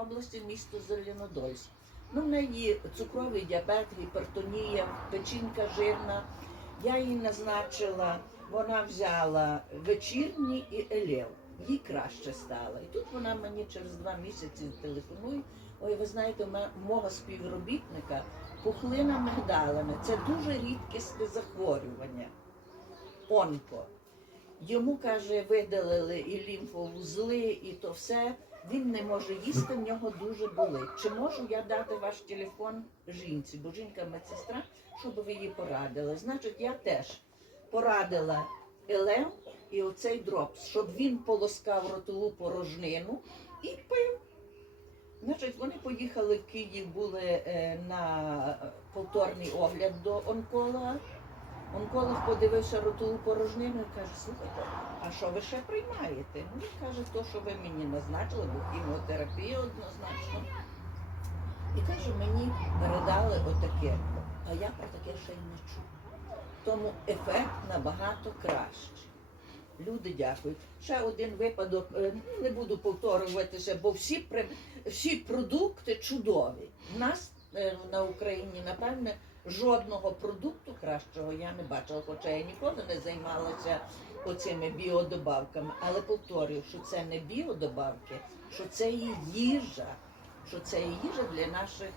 області, місто Зеленодольськ. Ну, в неї цукровий діабет, гіпертонія, печінка жирна. Я їй назначила, вона взяла вечірній і елев. Їй краще стало. І тут вона мені через два місяці телефонує. Ой, ви знаєте, мого співробітника пухлина мигдалина. Це дуже рідкісне захворювання. Онко. Йому каже, видалили і лімфовузли, і то все. Він не може їсти, в нього дуже болить. Чи можу я дати ваш телефон жінці? Бо жінка медсестра, щоб ви її порадили. Значить, я теж порадила Елем і оцей дропс, щоб він полоскав ротову порожнину і пив. Значить, вони поїхали в Київ, були е, на повторний огляд до онколога. Онколог подивився ротову порожнину і каже, слухайте, а що ви ще приймаєте? Він каже, то, що ви мені назначили, бо хіміотерапія однозначно. І каже, мені передали отаке. А я про таке ще й не чув. Тому ефект набагато кращий. Люди дякують. Ще один випадок, е, ну, не буду повторюватися, бо всі, всі продукти чудові. У нас на Україні, напевне, жодного продукту кращого я не бачила, хоча я ніколи не займалася оцими біодобавками. Але повторюю, що це не біодобавки, що це є їжа, що це є їжа для наших